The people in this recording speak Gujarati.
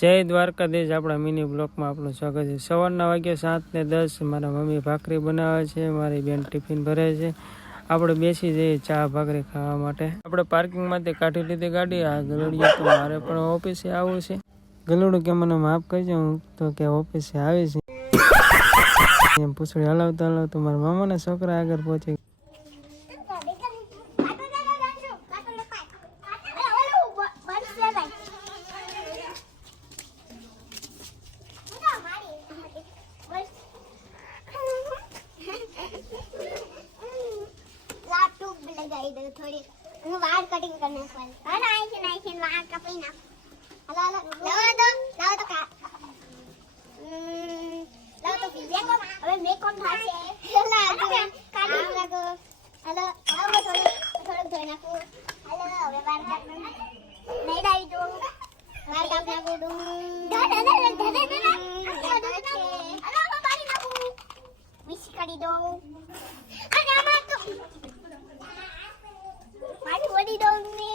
જય દ્વારકાધીશ, આપણા મિની બ્લોકમાં આપણું સ્વાગત છે। સવારના વાગ્યા 7:10 મારા મમ્મી ભાખરી બનાવે છે, મારી બેન ટિફિન ભરે છે। આપણે બેસી જઈએ ચા ભાખરી ખાવા માટે। આપણે પાર્કિંગમાંથી કાઢી લીધી ગાડી। આ ગલુડિયું તો મારે પણ ઓફિસે આવવું છે। ગલુડું કે મને માફ કરજો, હું તો કે ઓફિસે આવી છે એમ પૂછડી હલાવતો હલાવતો મારા મામાના છોકરા આગળ પહોંચી। थोड़ी वाल कटिंग करने पर हां नाइशन वाल कपई ना हेलो हेलो लाओ तो का लाओ तो देखो अबे मैं कौन भाषे हेलो काटिंग लगो हेलो आओ थोड़ा धोई ना को हेलो अबे वाल काट नहीं डाई दो वाल काट ना को दो हेलो पानी ना को मिक्स कर दो अरे मामा तो पानी वडी दो ने